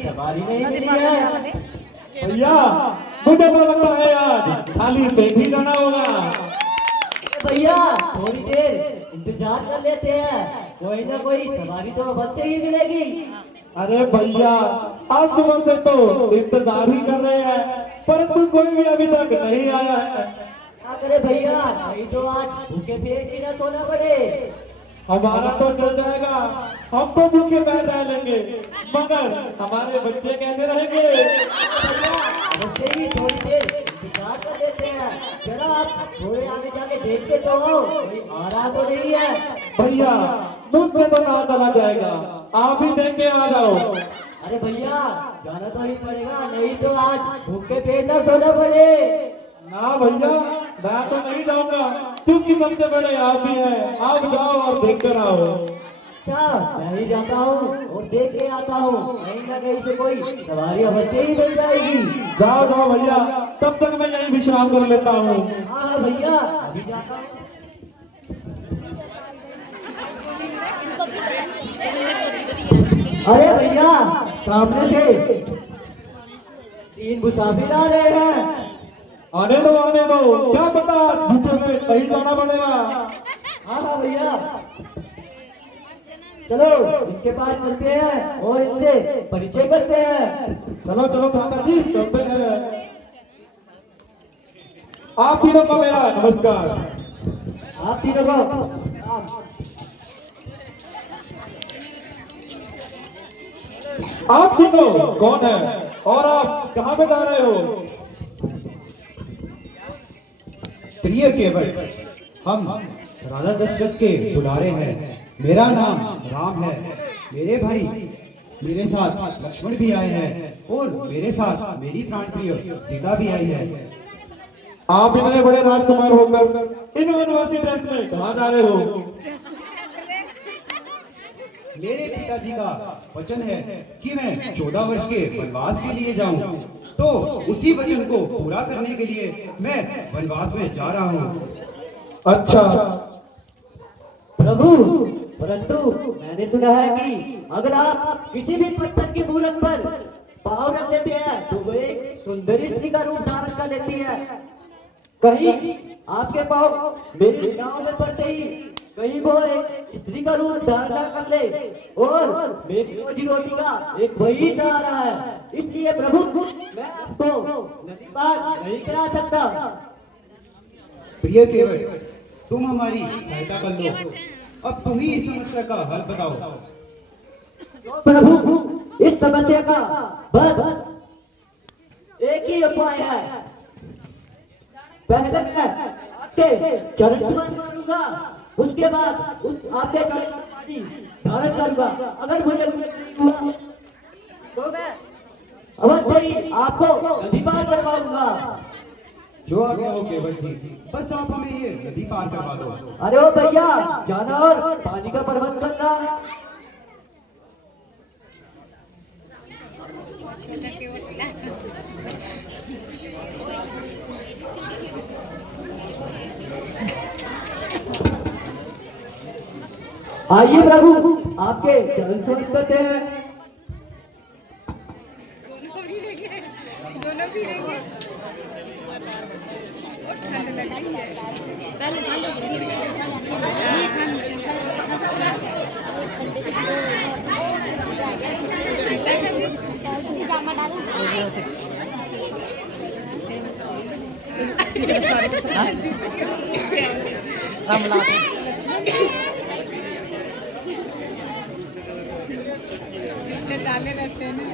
सवारी नहीं मिली है। भैया मुझे तो लगता है आज खाली पेट ही जाना होगा। भैया थोड़ी देर इंतजार कर लेते हैं, कोई ना कोई सवारी तो बस से ही मिलेगी। अरे भैया आज सुबह से तो इंतजार ही कर रहे हैं, परंतु कोई भी अभी तक नहीं आया है। क्या करे भैया, नहीं तो आज भूखे पेट ही ना सोना पड़े। हमारा तो चल जाएगा, हम तो भूखे बैठ रह लेंगे, मगर हमारे बच्चे कैसे रहेंगे? बस ही थोड़ी देर इंतजार कर लेते हैं। जरा आप थोड़े आगे जाके देख के तो आओ, कोई आ रहा तो नहीं है। भैया मुझसे तो ना चला जाएगा, आप ही देख के आ जाओ। अरे भैया जाना तो ही पड़ेगा, नहीं तो आज भूखे पेट ना सोना पड़े। ना भैया मैं तो नहीं जाऊंगा, क्योंकि सबसे बड़े आप ही हैं। आप जाओ और देख कर आओ। अच्छा मैं ही जाता हूँ और देख के आता हूँ, कहीं ना कहीं से कोई सवारी बच्चे ही मिल जाएगी। जाओ जाओ भैया, तब तक मैं यहीं विश्राम कर लेता हूँ। हाँ भैया अभी जाता हूँ। अरे भैया सामने से 3 मुसाफिर आ रहे हैं। आने दो, क्या पता भूखे में कहीं जाना पड़ेगा। हाँ भैया चलो इनके पास चलते हैं और इनसे परिचय करते हैं। चलो चलो काका जी चलते हैं। आप तीनों को मेरा नमस्कार। आप तीनों को आप तीनों कौन है और आप कहाँ पे जा रहे हो? प्रिय केवल, हम राजा दशरथ के बुलारे हैं। मेरा नाम राम है। मेरे भाई मेरे साथ लक्ष्मण भी आए हैं और मेरे साथ मेरी प्राण प्रिय सीता भी आई है। आप इतने बड़े राजकुमार होकर इन वनवासी ड्रेस में कहाँ जा रहे हो? मेरे पिताजी का वचन है कि मैं 14 वर्ष के वनवास के लिए जाऊं, तो उसी वचन को पूरा करने के लिए मैं वनवास में जा रहा हूं। अच्छा प्रभु, परंतु मैंने सुना है कि अगर आप किसी भी पत्थर की मूरत पर पाँव रख देते हैं तो वो एक सुंदरी स्त्री का रूप धारण कर लेती है। कहीं आपके पाँव मेरी नाव में पड़ते ही कहीं वो एक स्त्री का रूप धारण ना कर ले और मेरी रोजी रोटी का एक वही सहारा है। इसलिए प्रभु मैं आपको नदी पार नहीं करा सकता। प्रिय केवल, तुम हमारी सहायता कर लो। अब तुम ही इस समस्या का हल बताओ। तो प्रभु इस समस्या का बस एक ही उपाय है। पहले मैं आपके चरण स्पर्श मारूंगा, उसके बाद आपके चरण में पानी धारण करूंगा। अगर मुझे नहीं हुआ तो मैं अवश्य ही आपको नदी पार करवाऊंगा। जो आ गया हो केवल जी, बस आप हमें ये नदी पार करवा दो। अरे ओ भैया जाना और पानी का प्रबंध करना। आइए प्रभु आपके चरण स्पर्श करते हैं। दोनों भी रहेंगे। ठंड लग रही है। डाले रहते हैं।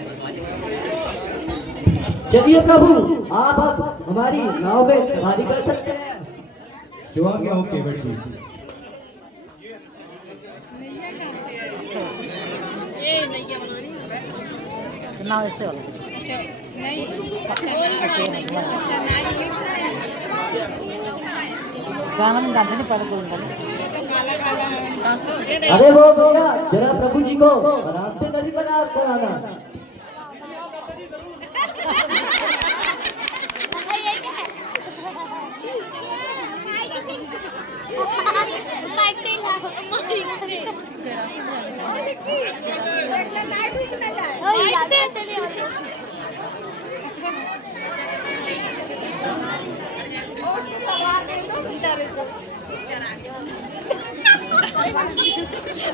चलिए प्रभु आप अब हमारी नाव में सवारी कर सकते हैं। जो आ गया हो केवल जी। नाव ऐसे वाला नहीं गाना में गाते नहीं पड़े काला काला है। अरे वो भैया जरा प्रभु जी को आराम से नदी पर आप कराना।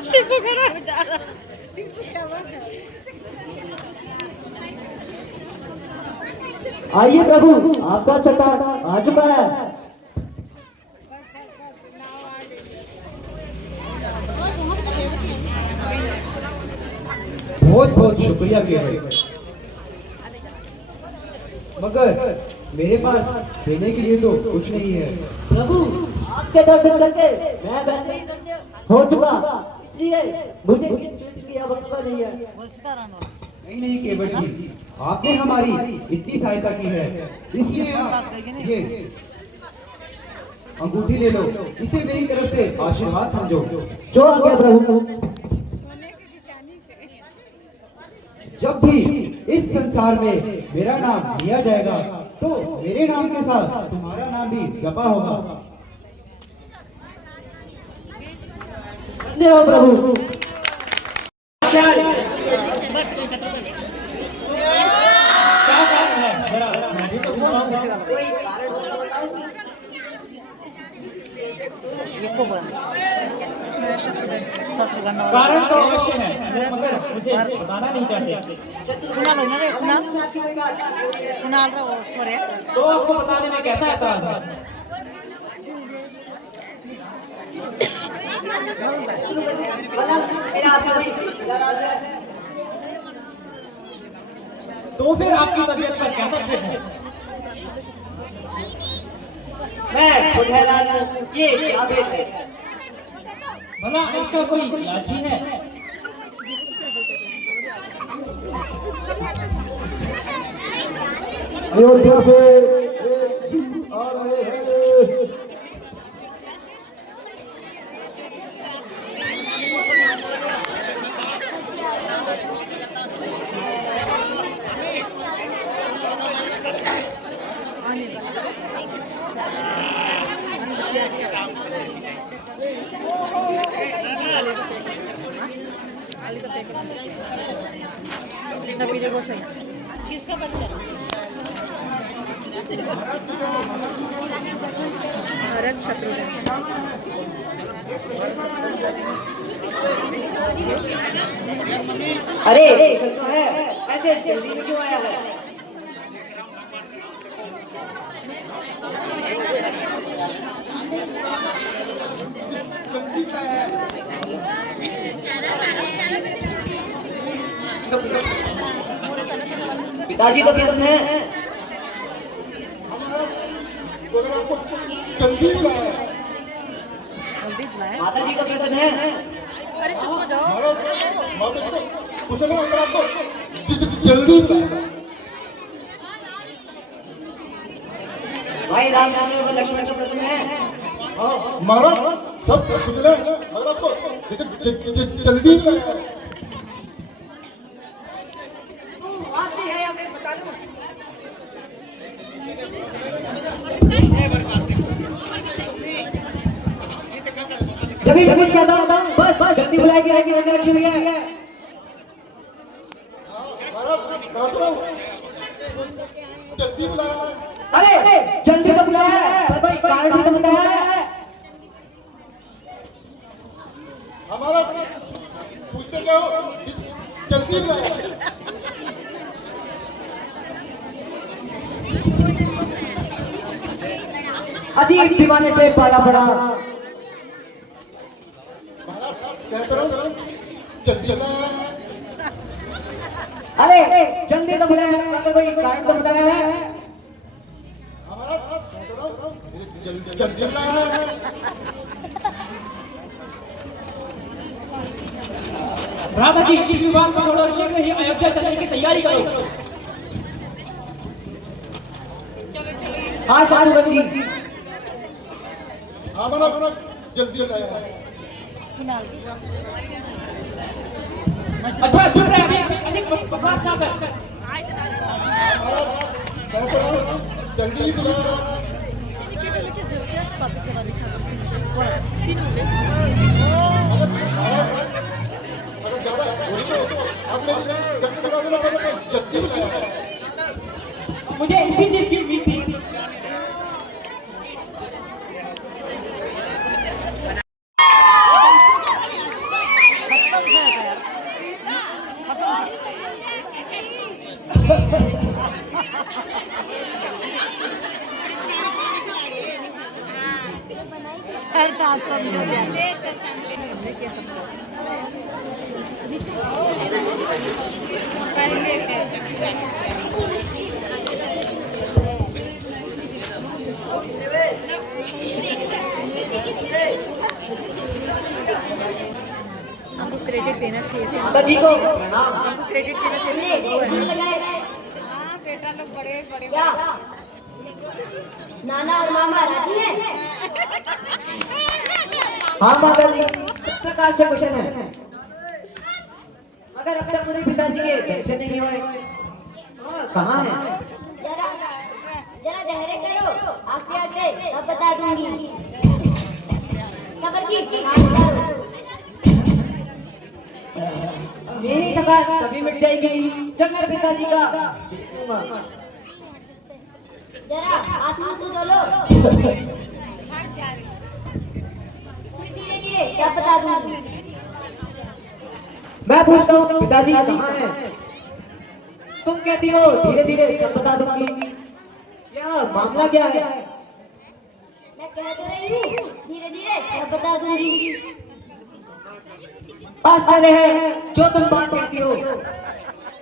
सिर्फ खराब जा रहा सिर्फ क्या बात है आइए प्रभु, आपका सरदार आ चुका है। बहुत बहुत शुक्रिया केवट, मगर मेरे पास देने के लिए तो कुछ नहीं है। प्रभु, आपके दर्शन करके मैं वैसे ही धन्य हो चुका, इसलिए मुझे किसी चीज की आवश्यकता नहीं है। नहीं नहीं केवट जी, आपने हमारी इतनी सहायता की है, इसलिए आप ये अंगूठी ले लो, इसे मेरी तरफ से आशीर्वाद समझो। जो आ गया प्रभु। सोने के चांदी के जब भी इस संसार में मेरा नाम लिया जाएगा तो मेरे नाम के साथ तुम्हारा नाम भी जपा होगा। धन्य हो प्रभु। शत्रुघ्न कारण तो अवश्य है, मगर मुझे बताना नहीं चाहते। कुणाल हो ना रे, कुणाल रे सॉरी तो आपको बताने में कैसा एतराज है? तो फिर आपकी तबीयत पर कैसा खेल है? मैं खुद हैरान हूँ, ये क्या भेद है? भला इसका कोई इलाज भी है? अयोध्या से आ रहे हैं। किसका बच्चा भरत शत्रुघ्न अरे शत्रु है, ऐसे जल्दी में क्यों आया है? पिताजी तो प्रसन्न है। जल्दी बुलाया। जल्दी बुलाए। माता जी तो प्रसन्न है। अरे चुप हो जाओ। कुछ नहीं होता आपको, जल्दी बुलाया। भाई राम जाने और लक्ष्मण तो प्रसन्न है। हाँ, महाराज सब कुछ नहीं, मगर आपको जल्दी बुलाया। जब भी कुछ कहता हूँ बस जल्दी बुलाएगी रहेगी लक्ष्मी है। जल्दी बुलाया। अरे जल्दी तो बुलाया है, पर कोई कारण भी तो बताया है। हमारा पूछते क्या हो, जल्दी बुलाया। अजीब दीवाने से पाला पड़ा। कहते रहो जल्दी बुलाया। अरे जल्दी तो बुलाया है, अगर कोई कारण तो बताया है। हमारा कहते रहो जल्दी बुलाया। राधा जी, इस विवाद को छोड़ो और शीघ्र ही अयोध्या चलने की तैयारी करो। हाँ शत्रुघ्न जी। हमारा जल्दी बुलाया। अच्छा चुप रहे, अभी अधिक बकवास ना कर। कहते रहो जल्दी बुलाया। अगर ज्यादा आपने जल्दी बुलाया। मुझे इसी चीज की उम्मीद थी। सर तो आप समझो हमको क्रेडिट देना चाहिए था। माता जी को प्रणाम। हमको क्रेडिट देना चाहिए। हाँ बेटा लोग बड़े बड़े क्या नाना और मामा राजी हैं? हाँ माता जी, सब प्रकार से कुशल है, मगर अब तक मुझे पिताजी के दर्शन नहीं हुए। कहाँ है? जरा जरा धैर्य करो, आस्ते आस्ते सब बता दूंगी। सबर की मेरी थकान कभी मिट जाएगी जब मेरे पिताजी का देखूंगा। जरा आत्मा तो बोलो, भाग जा रही धीरे धीरे सब बता दूंगी। मैं पूछता हूँ पिताजी कहाँ हैं? तुम कहती हो धीरे धीरे सब बता दूंगी, क्या मामला क्या है? मैं कह तो रही हूँ धीरे धीरे सब बता दूंगी। पास वाले हैं जो तुम बात कहती हो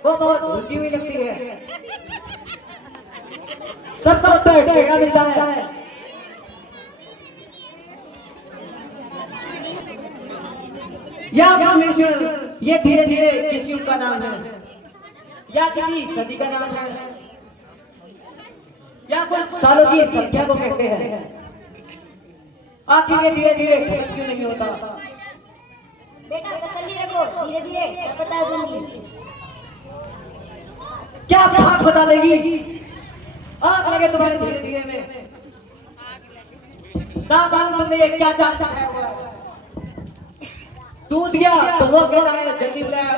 वो बहुत होती हुई लगती है, सबका उत्तर टेढ़ा मिलता है। या परमेश्वर ये धीरे धीरे किसी युग का नाम है या किसी सदी का नाम है या कुछ सालों की संख्या को कहते हैं। आखिर ये धीरे धीरे खत्म क्यों नहीं होता? बेटा तसल्ली रखो, धीरे धीरे सब बता दूंगी। क्या आप बता देगी? आग लगे तुम्हारे धीरे धीरे में, ना मालूम तुमने ये क्या चाल चलाया हुआ है। दूध दिया तो वो कहता है जल्दी बुलाया।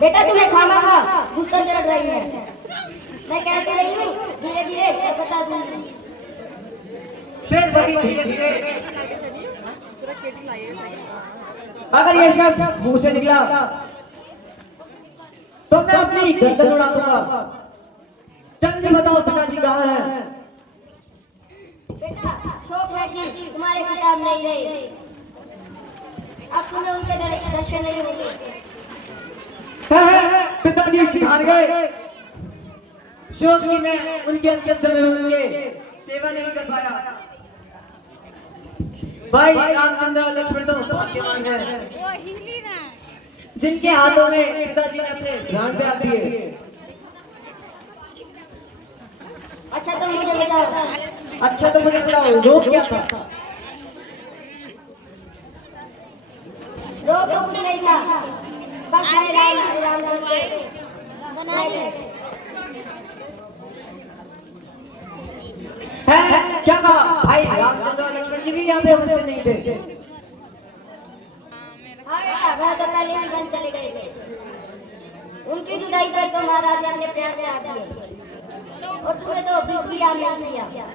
बेटा तुम्हें खामा गुस्सा चढ़ रही है। मैं कहती रही हूँ धीरे धीरे सब बता दूंगी। फिर वही धीरे धीरे। अगर ये सब मुंह से निकला तो मैं अपनी गर्दन उड़ा दूंगा। जल्दी बताओ पिताजी कहाँ हैं? बेटा शौक है कि तुम्हारे किताब नहीं रहे, अब तुम्हें उनके दर्शन नहीं होंगे। पिताजी सिखार गए, शोक की मैं उनके अंतिम समय में उनके सेवा नहीं कर पाया। भाई रामचंद्र और लक्ष्मण तो भाग्यवान है वो हिली ना जिनके हाथों में पिताजी ने अपने प्राण त्याग दिए। अच्छा तो मुझे बताओ, अच्छा तो मुझे बताओ रोग क्या था? रोग तो कुछ नहीं था, बस राम बनाए गए। है क्या कहा? भाई रामचंद्र और लक्ष्मण जी भी यहाँ पे उपस्थित नहीं थे। हाँ बेटा वह तो पहले ही बन चले गए थे। उनकी जुदाई पर तो महाराज ने अपने प्राण त्याग दिए और तुम्हें तो बिल्कुल याद नहीं आया।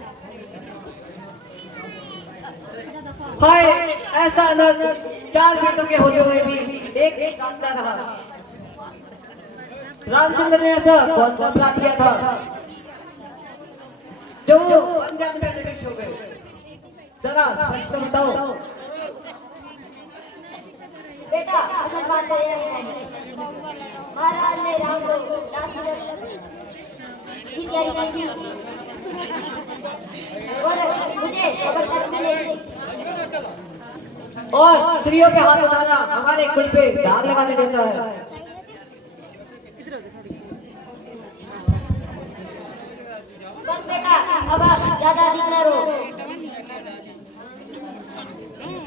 हाय ऐसा आनंद 4 बेटों के होते हुए भी एक साथ का रहा। रामचंद्र ने ऐसा कौन सा अपराध किया था जो अनजान में निमिष हो गए? जरा स्पष्ट बताओ। बेटा असल बात तो यह है महाराज ने राम को की तैयारी की थी और मुझे खबर तक मिली। और स्त्रियों पे हाथ उठाना हमारे कुल पे दाग लगाने जैसा है। बस बेटा अब आप ज्यादा अधिक न रो।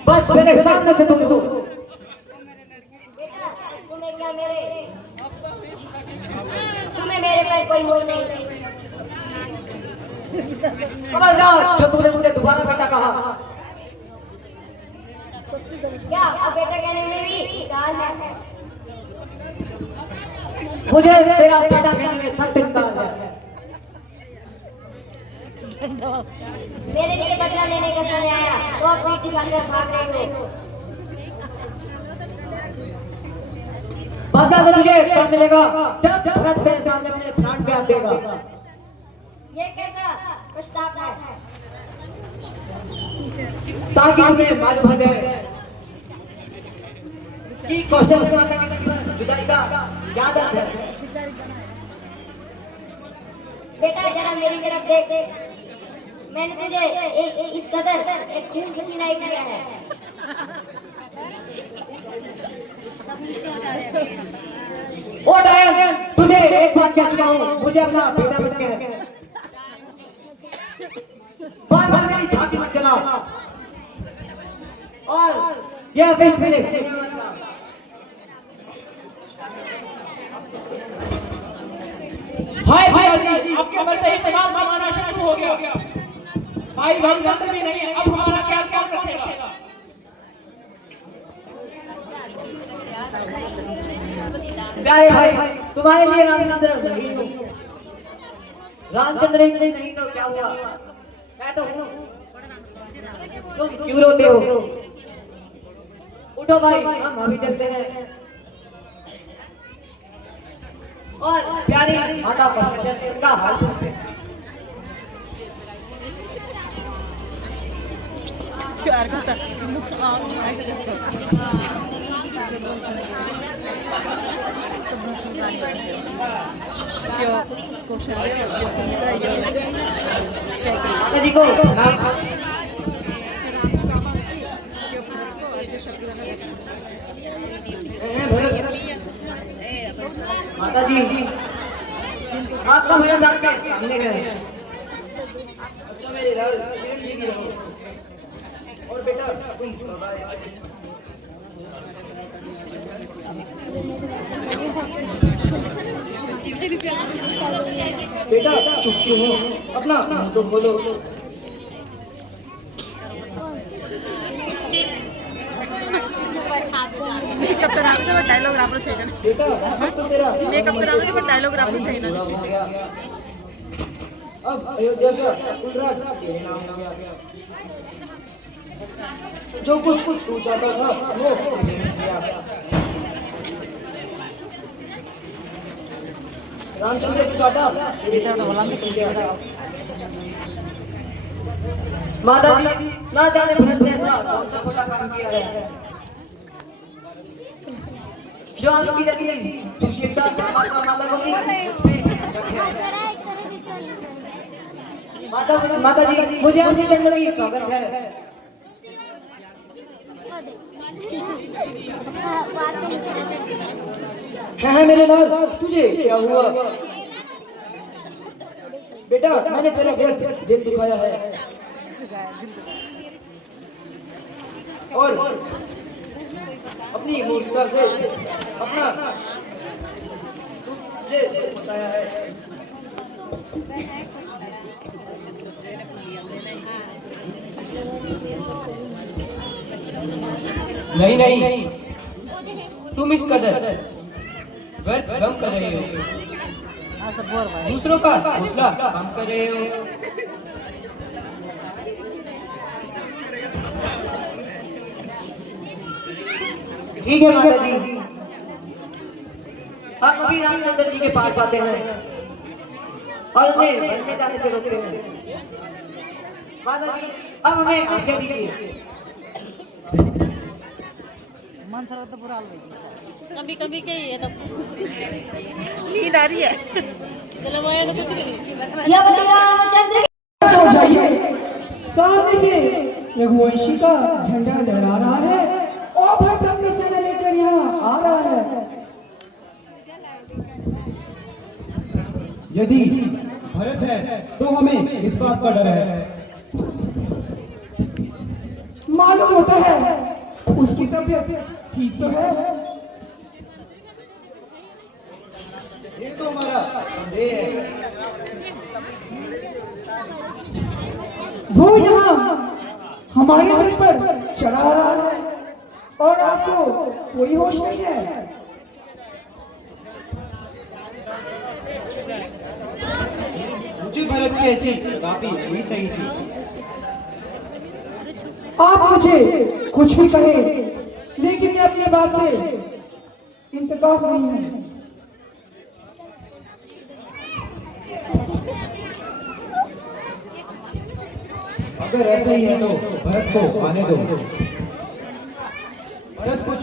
बस मेरे सामने से तुम दो। बेटा तुम्हें मेरे पर कोई मोह नहीं। समझ जाओ जो तूने मुझे दोबारा बेटा कहा। क्या अब बेटा कहने में भी कार है? मुझे तेरा बेटा कहने में सख्त इंकार है। मेरे लिए बदला लेने का समय आया तो आप पीठ दिखाकर भाग रहे हो। बादशाह को तुझे कब मिलेगा जब भरत तेरे सामने अपने प्राण त्याग देगा। ये कैसा पछतावा है? ताकि तुम्हें मालूम हो जाए कि कौशल माता के जीवन जुदाई का क्या दर्द है। बेटा जरा मेरी तरफ देख, मैंने तुझे इस कदर एक खून पसीना ही किया है। सब नीचे हो जा रहे हैं। ओ डायन, तुझे एक बात कह चुका हूँ, मुझे अपना बेटा मत कह। बार बार मेरी छाती मत जलाओ और यह विष मेरे सीने में मत लाओ। हाय पिताजी, आपके मरते ही तमाम का माना शुरू हो गया। भाई रामचंद्र भी नहीं है, अब हमारा क्या ख्याल रखेगा? प्यारे भाई, तुम्हारे लिए रामचंद्र नहीं हूँ। रामचंद्र ही नहीं तो क्या हुआ, मैं तो हूँ। तुम क्यों रोते हो? उठो भाई, हम अभी चलते हैं और प्यारी माता कौशल्या से उनका हाल पूछते हैं। माता जी को माता जी, आपका मेरा दान के सामने गए। अच्छा मेरे लाल चिरंजीवी जी रहो। और बेटा तुम बेटा चुप क्यों हो? अपना मुंह तो खोलो। मेकअप करावे तो डायलॉग रापरो चाहिए ना। बेटा अब तो तेरा मेकअप करावे तो डायलॉग रापरो चाहिए ना। हो गया। अब अयोध्या का कुलराज तेरे नाम हो गया। जो कुछ तू चाहता था वो मुझे मिल गया। रामचंद्र को काटा, बेटा मिल गया। माता जी, ना जाने भरत ने ऐसा कौन सा खोटा काम किया है जो आपकी लगी सुशीलता माता को माता जी, मुझे आपकी चरणों की स्वागत है। है मेरे लाल, तुझे क्या हुआ? बेटा मैंने तेरा व्यर्थ दिल दुखाया है और अपनी मूर्खता से अपना तुझे बताया है। नहीं नहीं, तुम इस कदर व्यर्थ भ्रम कर रहे हो, दूसरों का हौसला कम कर रहे हो। ठीक है माता जी, हम अभी रामचंद्र जी के पास आते हैं और उन्हें वन में जाने से रोकते हैं। माता जी, अब हमें आज्ञा दीजिए। मन थोड़ा तो बुरा कभी कभी के ये तो नींद आ रही है। चलो वो तो कुछ नहीं। यह बता रामचंद्र हो जाइए, सामने से रघुवंशी का झंडा लहरा रहा है और भक्त अपनी सेना लेकर यहाँ आ रहा है। यदि भरत है तो हमें इस बात का डर है। मालूम होता है उसकी तबीयत ठीक तो है। ये तो हमारा संदेह है। वो यहाँ हमारे सिर पर चढ़ा रहा है और आपको कोई होश नहीं है। मुझे भरत से ऐसी काफी हुई सही थी। आप मुझे कुछ भी कहे, लेकिन मैं अपनी बात से इंतकाम नहीं है। अगर ऐसा ही है तो भरत को आने दो। भरत कुछ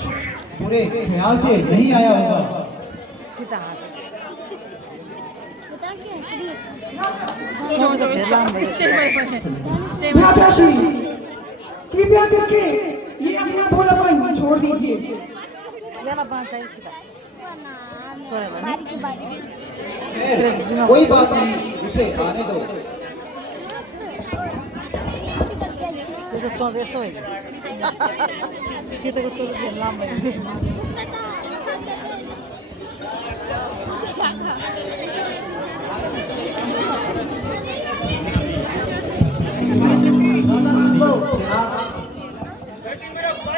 बुरे ख्याल से नहीं आया होगा। सीधा हाथ से सोच तो फिर लाम भ्राताश्री, कृपया करके ये अपना भोलापन छोड़ दीजिए। याला बात चाहिए सीधा सोरे कोई बात नहीं, उसे आने दो। तो चौदह तो है सीधा को चौदह फिर लाम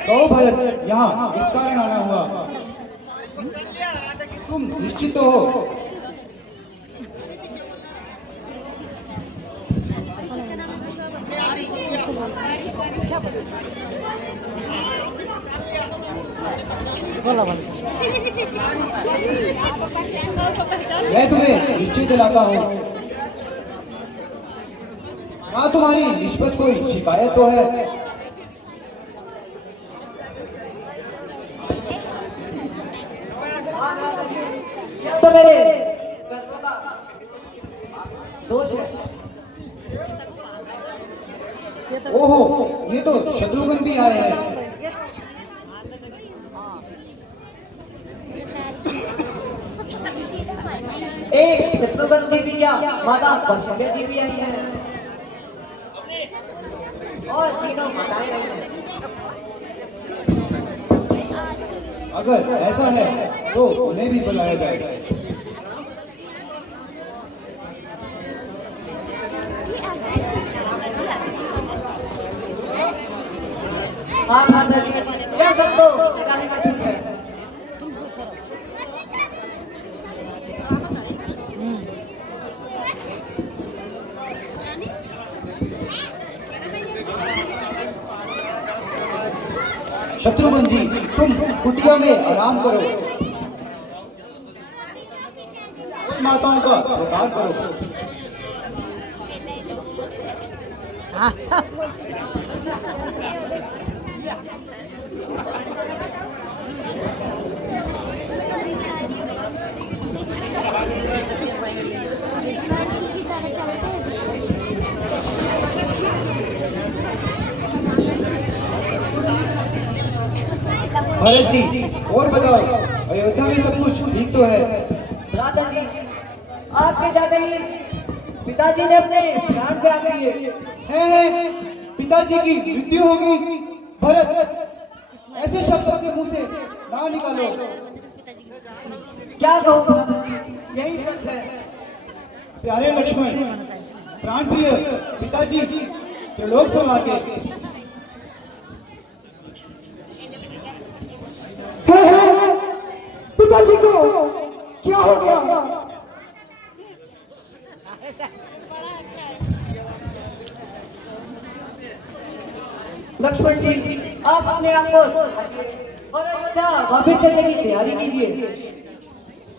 तो भरत यहाँ किस कारण आना हुआ? तुम निश्चित तो हो? बोला बोल मैं तुम्हें निश्चय दिलाता हूँ। हाँ, तुम्हारी निष्पक्ष कोई शिकायत तो है? तो मेरे कर्तों का दोष है। ओहो, ये तो शत्रुघ्न भी आए हैं। एक शत्रुघ्न जी भी क्या, माता कौशल्या जी भी आई है और तीनों माताएं आई हैं। अगर ऐसा है तो उन्हें भी बुलाया जाए। हाँ माता जी, यह सब तो रानी का सुख है। शत्रुघ्न जी, तुम कुटिया में आराम करो, माताओं का स्वीकार करो। भरत जी, और बताओ, अयोध्या में सब कुछ ठीक तो है? भ्राता जी, आपके जाते ही पिताजी ने अपने प्राण त्याग दिए। है, पिताजी की मृत्यु हो गई। भरत, ऐसे शब्द अपने मुंह से ना निकालो। क्या कहूँ भ्राता जी, यही सच है। प्यारे लक्ष्मण, प्राण प्रिय पिताजी त्रिलोक समाके। पिताजी को क्या हो गया? लक्ष्मण जी, आप अपने आप को और अयोध्या वापस चलने की तैयारी कीजिए।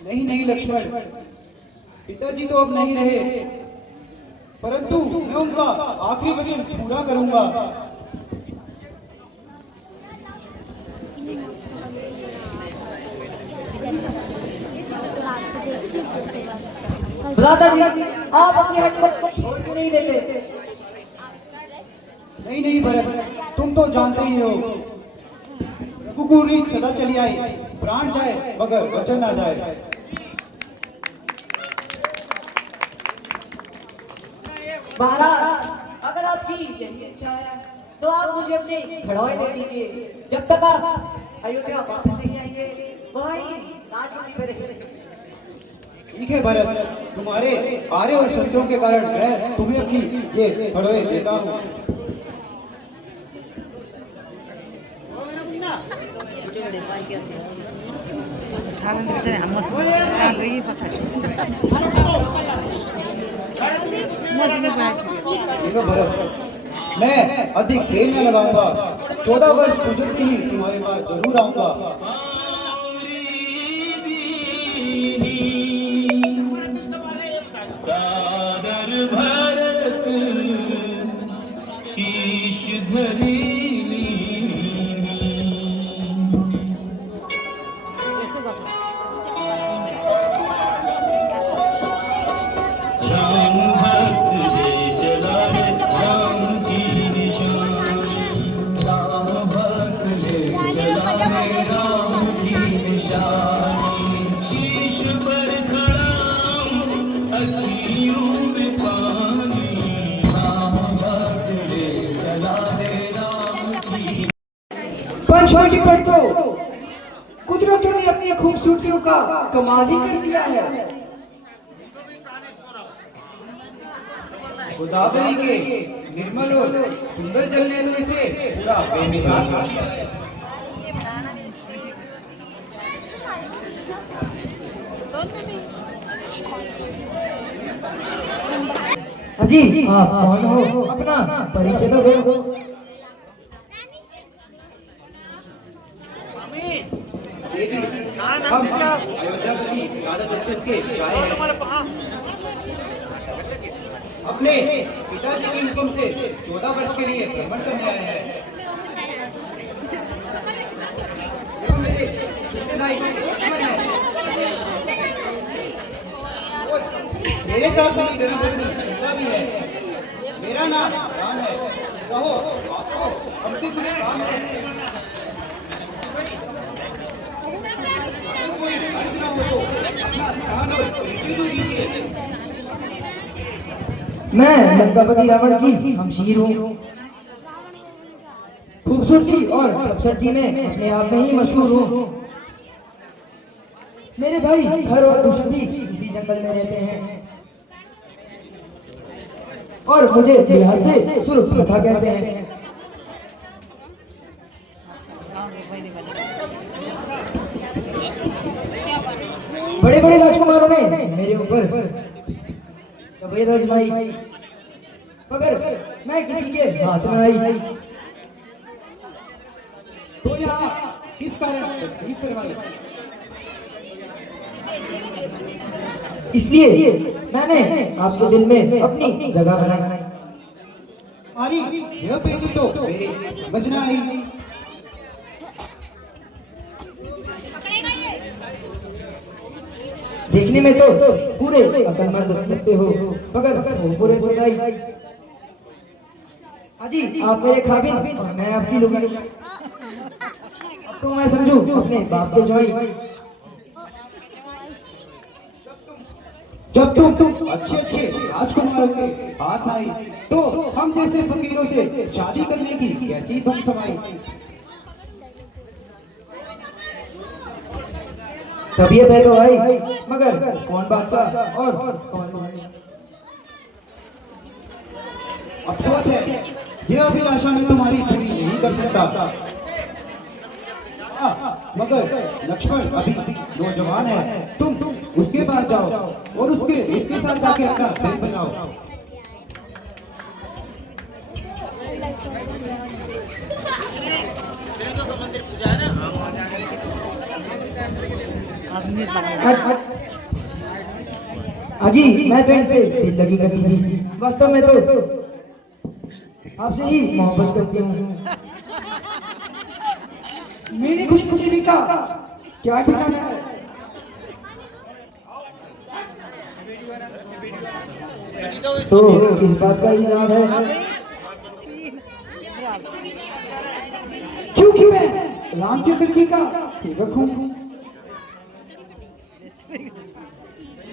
नहीं लक्ष्मण, पिताजी तो अब नहीं रहे, परंतु मैं उनका आखिरी वचन पूरा करूंगा। भ्राता जी, आप अपनी हटपट को छोड़ क्यों नहीं देते? नहीं भरत, तुम तो जानते ही हो, रघुकुल रीत सदा चली आई, प्राण जाए मगर वचन ना जाए। महाराज, अगर आपकी यही इच्छा है तो आप मुझे अपने खड़ौए दे दीजिए। जब तक आप अयोध्या वापस नहीं आएंगे, वहीं राजगद्दी पर रहेंगे। ठीक है भरत, तुम्हारे आर्य और शस्त्रों के कारण मैं तुम्हें अपनी ये खड़ोए देता हूँ। देखो भरत, मैं अधिक देर न लगाऊंगा, 14 वर्ष गुजरते ही तुम्हारे पास जरूर आऊंगा। पंचवटी पर तो कुदरत ने अपनी खूबसूरतियों का कमाल ही कर दिया है। गोदावरी के निर्मल और सुंदर जल ने तो इसे पूरा बेमिसाल बना दिया है। जी आप कौन हो, अपना परिचय तो दो। हम अयोध्यापति राजा दशरथ के जाए हैं। अपने पिताजी के हुक्म से 14 वर्ष के लिए भ्रमण करने आए हैं। देखो मेरे छोटे भाई लक्ष्मण हैं। और मेरे साथ मेरी धर्मपत्नी सीता भी है। मेरा नाम राम है। कहो आपको हमसे कुछ काम है? अगर कोई अर्ज ना हो तो अपना स्थान और परिचय तो दीजिए। मैं लंकापति रावण की हमशीर हूँ। खूबसूरती और खूबसूरती में अपने आप में ही मशहूर हूँ। मेरे भाई हर और दुश्मनी इसी जंगल में रहते हैं और मुझे लिहाज से सुरप्रथा कहते हैं। बड़े बड़े राजकुमारों ने मेरे ऊपर कबीर आजमाई, मगर मैं किसी के हाथ में आई। तो यहाँ किस कारण तकलीफ करवाई? इसलिए मैंने आपके दिल में अपनी जगह बनाई। अरे यह पहली तो मेरे समझ ना आई। देखने में तो पूरे अकलमंद लगते हो, मगर वो पूरे सुनाई। हाजी आप मेरे खाबिन और मैं आपकी लुगाई। अब तो मैं समझूं अपने बाप के जोई। जब तुम अच्छे अच्छे राजकुमारों के हाथ में आई तो हम जैसे फकीरों से शादी करने की कैसी धुन समाई? तबीयत है तो आई, मगर कौन बादशाह और कौन रानी? अफसोस है यह अभिलाषा मैं तुम्हारी पूरी नहीं कर सकता। मगर लक्ष्मण अभी नौजवान है, तुम उसके पास जाओ और उसके साथ जाके अपना दिल बनाओ। अजी मैं तो इनसे दिल लगी करती थी, वास्तव में तो आपसे ही मोहब्बत करती हूँ। मेरी खुशनसीबी का क्या ठिकाना है? तो किस बात का इल्जाम है? क्योंकि मैं रामचंद्र जी का सेवक हूँ,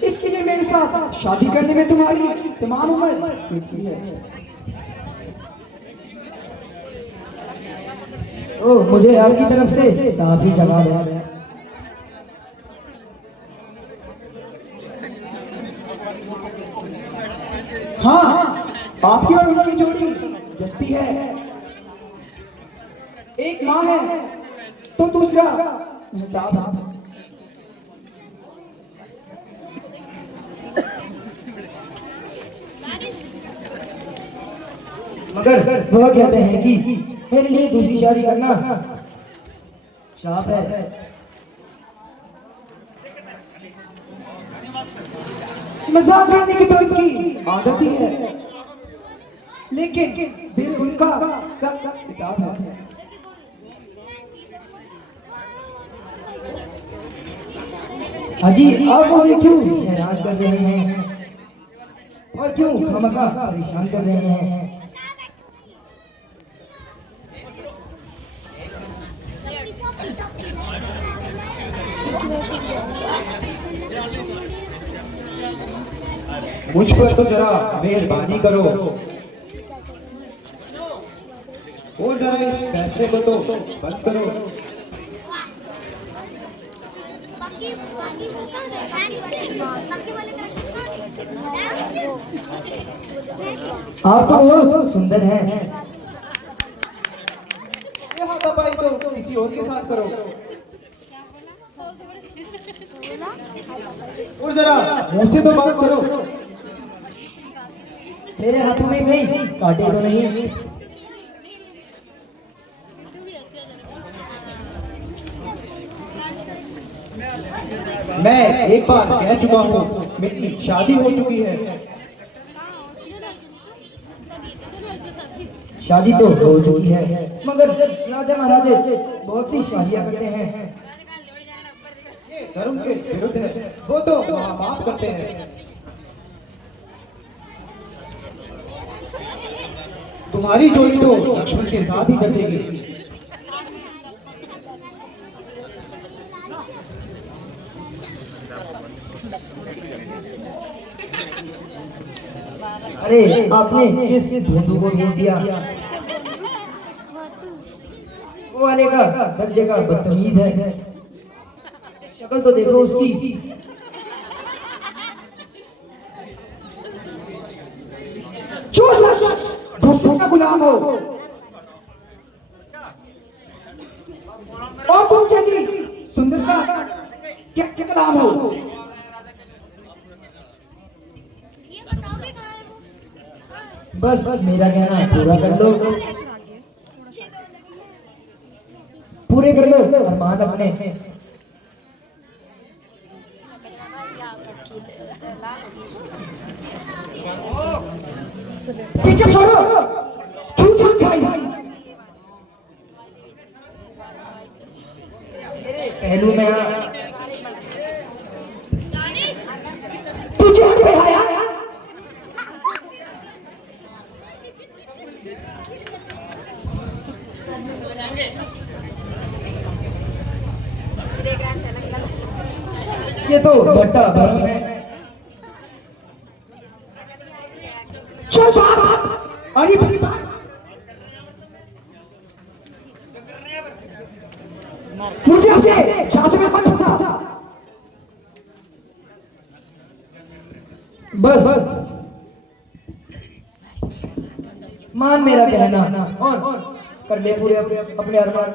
इसलिए मेरे साथ शादी करने में तुम्हारी तमाम उम्र बीतती है। ओ मुझे आपकी तरफ से साफ ही जवाब है। हाँ आपकी और उनकी जोड़ी जस्ती है। एक माँ है तो दूसरा मेहताब है। मगर वह कहते हैं कि मेरे लिए दूसरी शादी करना शाप है। मजाक करने की तो उनकी आदत ही है, लेकिन दिल उनका किताब है। अजी आप मुझे क्यों हैरान कर रहे हैं और क्यों खामखा परेशान कर रहे हैं? मुझ पर तो जरा मेहरबानी करो और जरा इस फैसले को तो बंद करो। आप तो बहुत सुंदर हैं। ये हाथापाई तो किसी और के साथ करो और जरा मुझसे तो बात करो। मेरे हाथों में कहीं कांटे तो नहीं? मैं एक बार कह चुका हूँ मेरी शादी हो चुकी है। शादी तो हो चुकी है मगर राजा महाराजा बहुत सी शादियां करते हैं। ये धर्म के विरुद्ध है, वो तो महापाप करते हैं। तुम्हारी जोड़ी तो लक्ष्मण के साथ ही जचेगी। अरे आपने किस धुंधु को भेज दिया? वो वाले का दर्जे का बदतमीज है। शक्ल तो देखो उसकी। दूसरों का गुलाम हो और तुम जैसी सुंदरता क्या क्या गुलाम हो? बस मेरा कहना पूरा कर लो, पूरे कर लो अरमान अपने। पीछे छोड़ो, क्यों जान खाई? पहलू में तुझे पढ़ाया ये तो बट्टा भरम है। चल बाप अरे भाई बाप मुझे अपने झांसे में मत फंसा। बस मान मेरा कहना और कर ले पूरे अपने अरमान।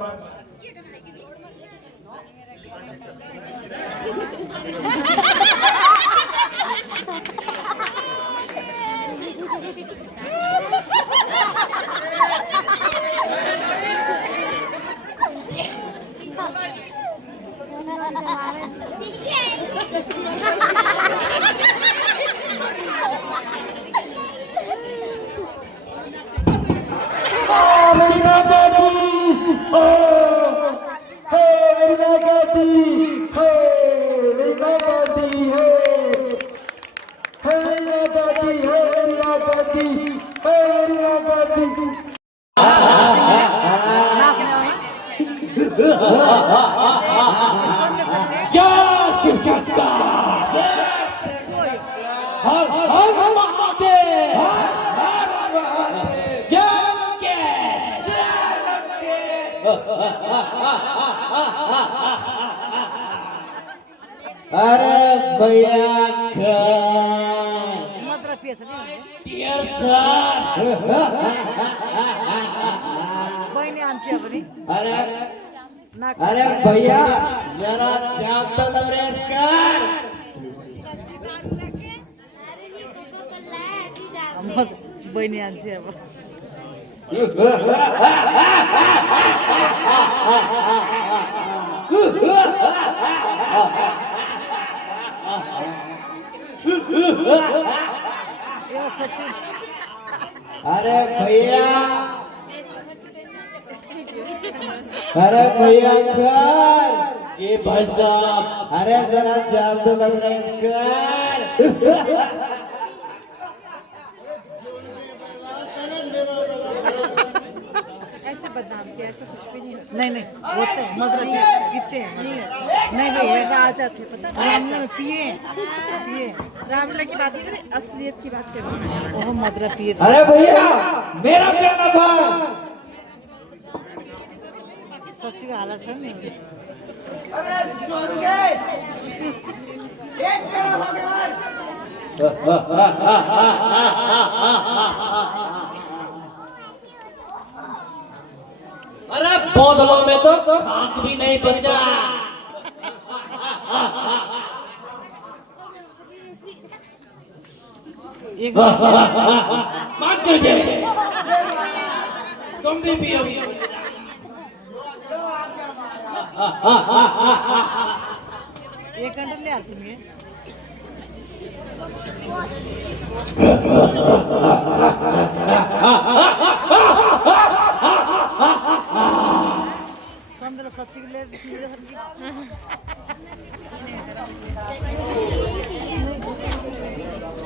अरे भैया अरे भैया जरा चाप तो दबरेस कर। बहिणी आमची अब अरे भैया कर ये भाई साहब, अरे जरा जाम तो लग रहा है ऐसे बदनाम किया, ऐसा कुछ भी नहीं होता। नहीं होते हैं, मदर पीते हैं। नहीं भैया राजा थे, पता है पिए रामलीला की बात करें, असलियत की बात करें, वो मदर पिए। अरे भैया मेरा कहना था सच्ची का हालत है नहीं। अरे बादलों में तो खाक भी नहीं बचा। मान दीजिए, तुम भी पियो। एक घंटे ले आती मैं। संदर सच्ची ले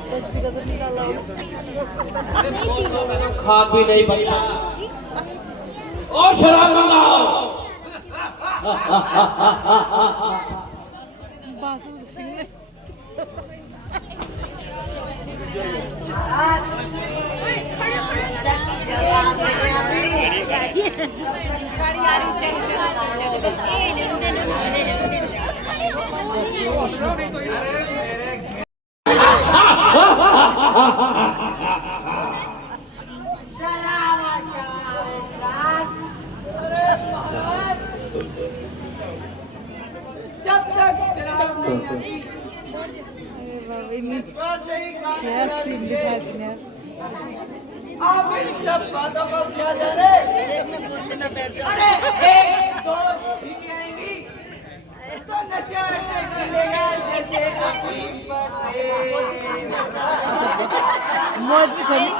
सच्ची का तो निकाला। खाक भी नहीं बचा और शराब मंगाओ। बासुर सिंह गाड़ी आ रही, चलो जब तक शराब नहीं आती क्या सीन दिखा इसने। आप इन सब बातों को क्या जाने। अरे एक दो छीनी आएंगी तो नशा ऐसे खिलेगा जैसे अफीम पर मौत भी चली।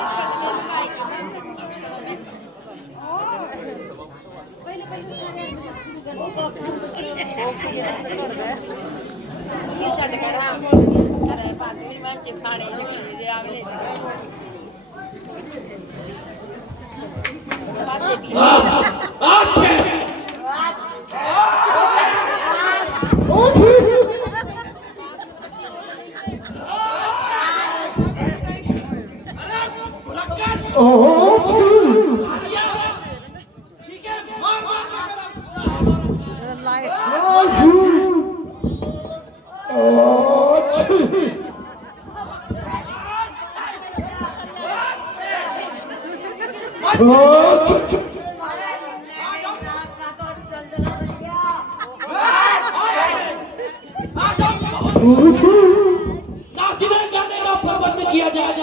नाचने गाने का प्रबंध किया जाए।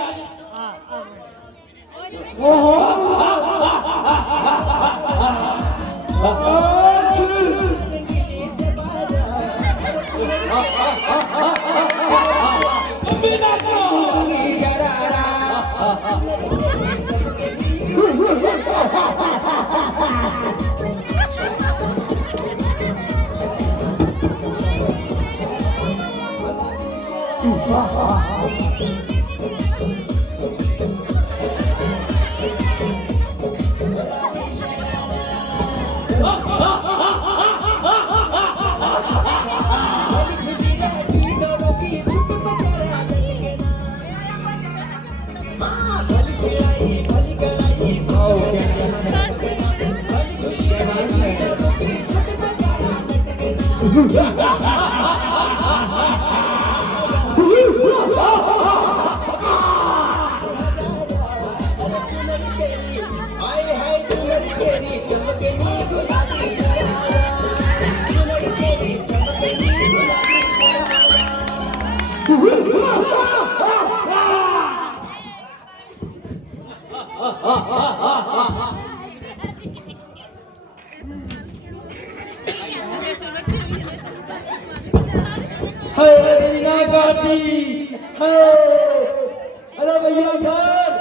अरे भैया घर,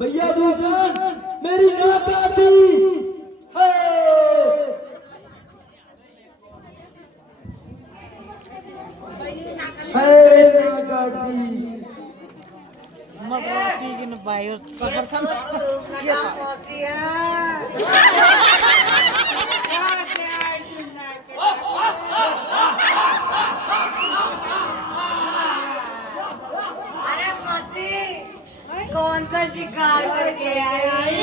भैया दूषण, मेरी नाक आती। अरे ना गाड़ी मगरफी के न भाई और कबर सब ये अरे मौसी कौन सा शिकार करके आई?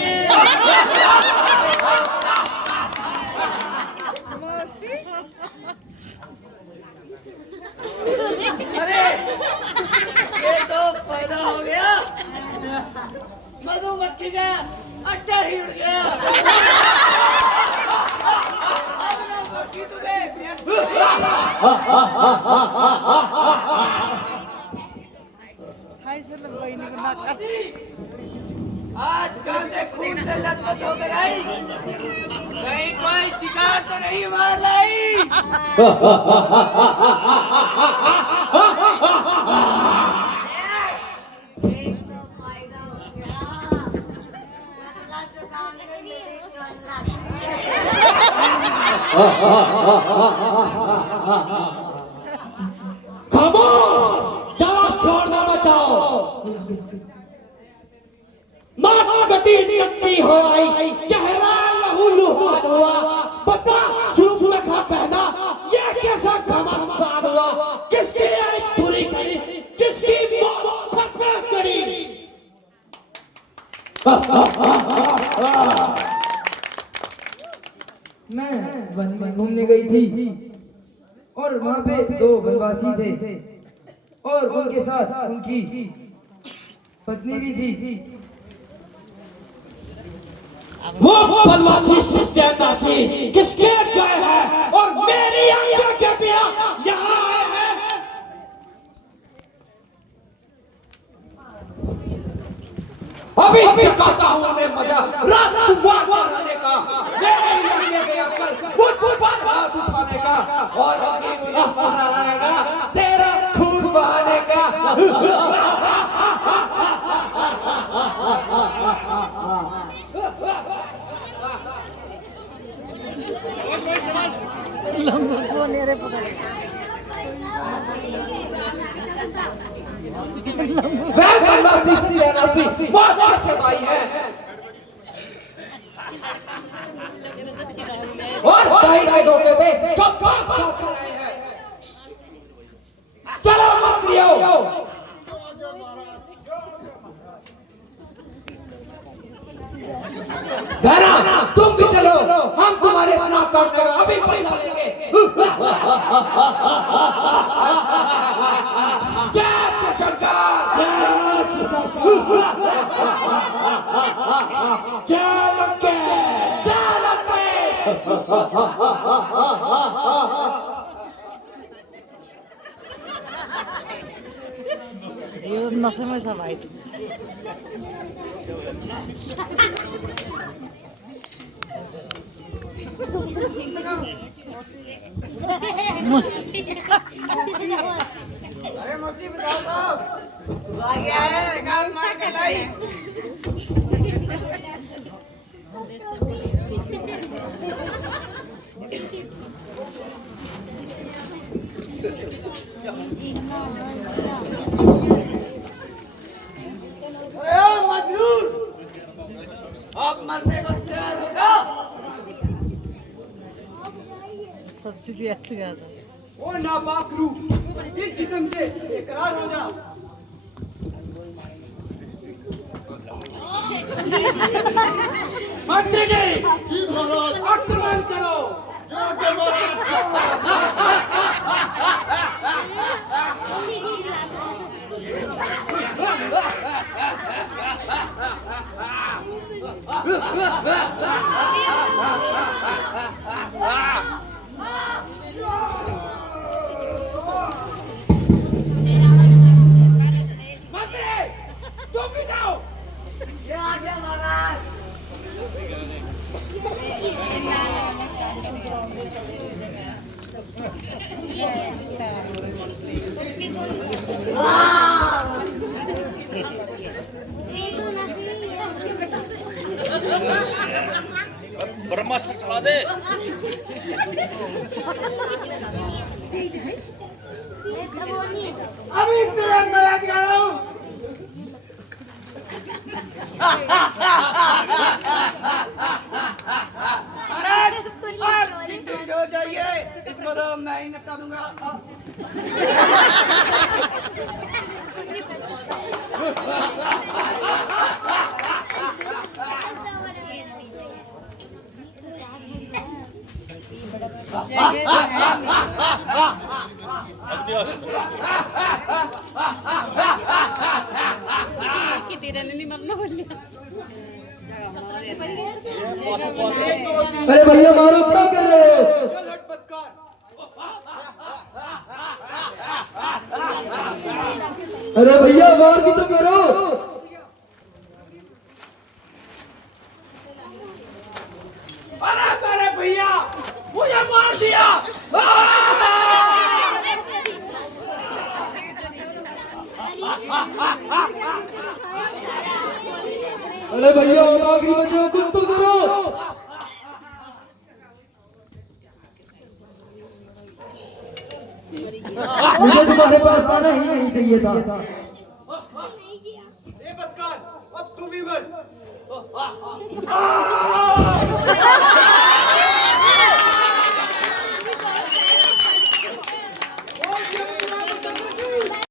अरे ये तो पैदा हो गया मधुमक्खी का अड्डा ही उड़ गया। अब ना सोची तुझे हाय से न कोई नहीं ना आज कहाँ से खून से लथपथ होकर आई? कहीं कोई शिकार तो नहीं मार लाई? एक तो फायदा हो गया, अल्लाह जुकाम में मिली तो अल्लाह खामोश! जवाब छोड़ना बचाओ। नाक कटी नियति हो आई, चेहरा लहू लुहान हुआ, पता शुरू रखा पहना, ये कैसा घमसान हुआ? किसकी आई बुरी खड़ी, किसकी मौत सर पे चढ़ी? मैं वन में घूमने गई थी और वहाँ पे दो वनवासी थे और उनके साथ उनकी पत्नी भी थी। वो बनवासी सत्यानाशी किसके गए हैं और मेरी आज्ञा के बिना यहाँ आए हैं? अभी चकाता हूँ मैं मजा राजकुमार बनाने का, मेरी आज्ञा के आकर मुझ पर हाथ उठाने का, और अभी मुझे मजा आएगा तेरा खून बहाने का। लंगू को ले रे पकड़ वह बनवासी सत्यानाशी मौत की सगाई है और दाई के धोखे पे कपास खाकर आए हैं। चलो मंत्रियों, बहरा तुम भी चलो, हम तुम्हारे स्नान कर अभी पैसा लेंगे। जय शिव शंकर, जय लंकेश, जय लंकेश। ये नशे में सब आई थी। अरे मौसी बताओ तो आ गया है शिकार मार के लाई। अरे मजनून, आप मरने को तैयार हो जाओ। सच्ची भी आती है ऐसा। ओ नापाक रूह, इस जिस्म से इकरार हो जा। मंत्री जी, आक्रमण करो। मंत्री, तुम भी जाओ। ब्रह्मास्त्र चला दे। अभी तेरे मैं दिखा रहा हूँ। अरे आप चिंतित हो जाइए, इसको तो मैं ही निपटा दूंगा। अरे भैया मारो, क्या कर रहे हो? चल हट बदकार। अरे भैया मार भी तो करो। अरे मेरे भैया मुझे मार दिया। अरे भैया आगे बचाओ, कुछ तो करो। मुझे तुम्हारे पास आना ही नहीं चाहिए था। ए बदकार, अब तू भी मर।